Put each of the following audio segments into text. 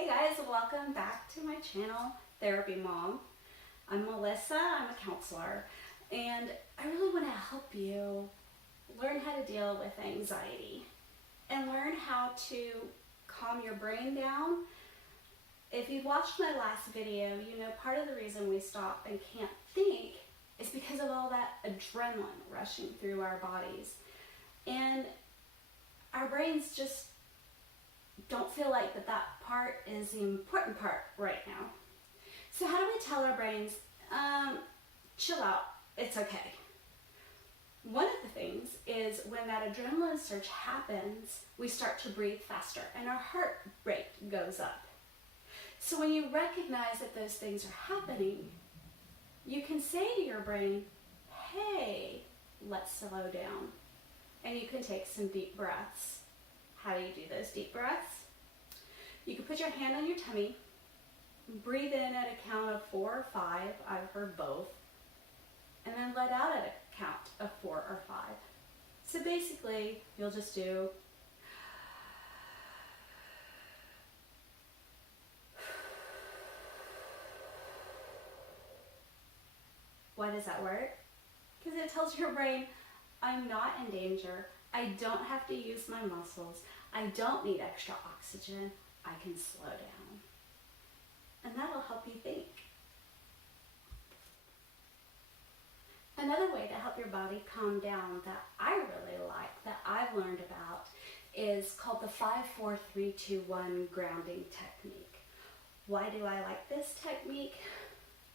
Hey guys, welcome back to my channel, Therapy Mom. I'm Melissa, I'm a counselor, and I really want to help you learn how to deal with anxiety and learn how to calm your brain down. If you've watched my last video, you know part of the reason we stop and can't think is because of all that adrenaline rushing through our bodies. And our brains just don't feel like that part is the important part right now. So how do we tell our brains, chill out, it's okay? One of the things is when that adrenaline surge happens, we start to breathe faster and our heart rate goes up. So when you recognize that those things are happening, you can say to your brain, hey, let's slow down. And you can take some deep breaths. How do you do those deep breaths? You can put your hand on your tummy, breathe in at a count of 4 or 5, I've heard both, and then let out at a count of 4 or 5. So basically, you'll just do why does that work? Because it tells your brain, I'm not in danger. I don't have to use my muscles. I don't need extra oxygen. I can slow down. And that'll help you think. Another way to help your body calm down that I really like, that I've learned about, is called the 5-4-3-2-1 grounding technique. Why do I like this technique?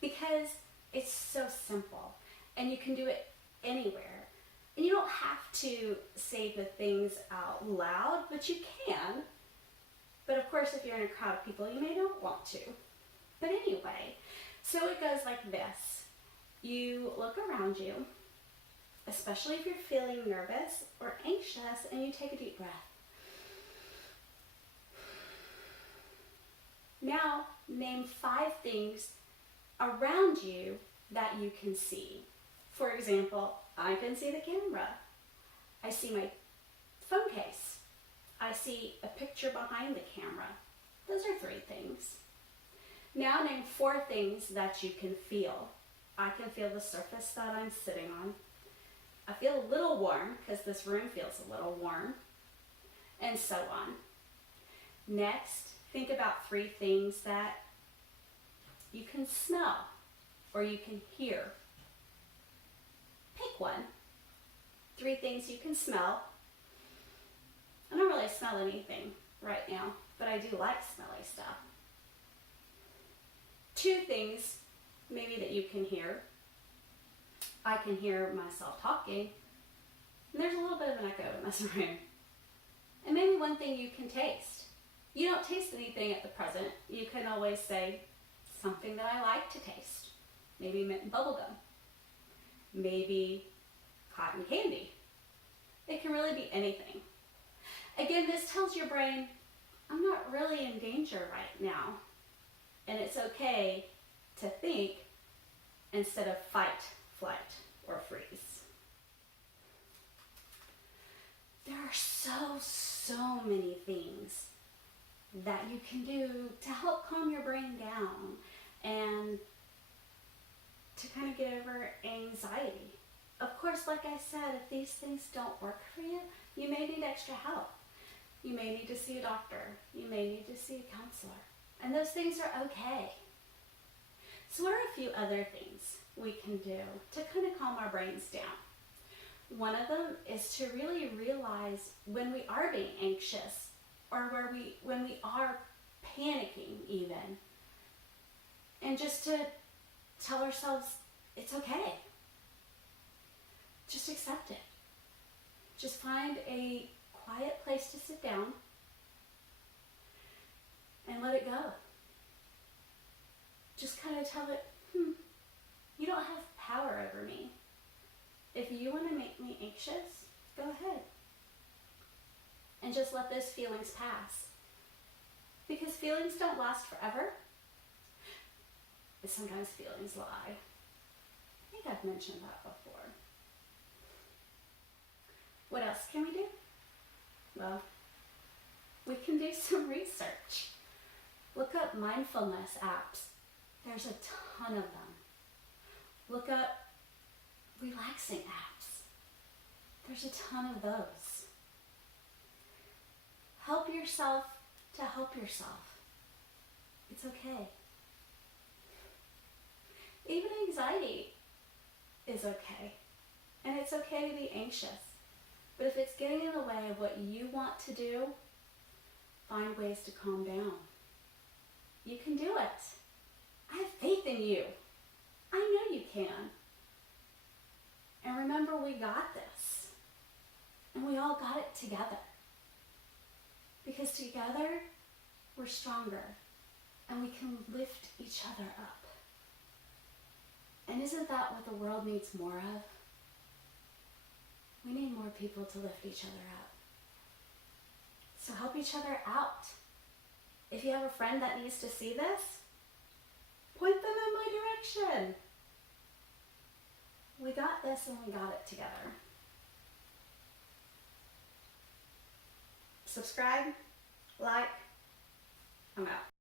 Because it's so simple and you can do it anywhere. And you don't have to say the things out loud, but you can. But of course, if you're in a crowd of people, you may not want to. But anyway, so it goes like this. You look around you, especially if you're feeling nervous or anxious, and you take a deep breath. Now, name 5 things around you that you can see. For example, I can see the camera. I see my phone case. I see a picture behind the camera. Those are 3 things. Now name 4 things that you can feel. I can feel the surface that I'm sitting on. I feel a little warm because this room feels a little warm, and so on. Next, think about 3 things that you can smell or you can hear. Pick one. 3 things you can smell. I don't really smell anything right now, but I do like smelly stuff. 2 things maybe that you can hear. I can hear myself talking, and there's a little bit of an echo in this room. And maybe 1 thing you can taste. You don't taste anything at the present. You can always say something that I like to taste. Maybe mint and bubblegum. Maybe cotton candy. It can really be anything. Again, this tells your brain, I'm not really in danger right now. And it's okay to think instead of fight, flight, or freeze. There are so many things that you can do to help calm your brain down and to kind of get over anxiety. Of course, like I said, if these things don't work for you, you may need extra help. You may need to see a doctor. You may need to see a counselor. And those things are okay. So what are a few other things we can do to kind of calm our brains down? One of them is to really realize when we are being anxious or when we are panicking even. And just to tell ourselves, it's okay. Just accept it. Just find a quiet place to sit down and let it go. Just kind of tell it, you don't have power over me. If you want to make me anxious, go ahead. And just let those feelings pass. Because feelings don't last forever. But sometimes feelings lie. I think I've mentioned that before. What else can we do? Well, we can do some research. Look up mindfulness apps. There's a ton of them. Look up relaxing apps. There's a ton of those. Help yourself to help yourself. It's okay. Even anxiety is okay. And it's okay to be anxious. But if it's getting in the way of what you want to do, find ways to calm down. You can do it. I have faith in you. I know you can. And remember, we got this. And we all got it together. Because together, we're stronger. And we can lift each other up. And isn't that what the world needs more of? We need more people to lift each other up. So help each other out. If you have a friend that needs to see this, point them in my direction. We got this and we got it together. Subscribe, like, I'm out.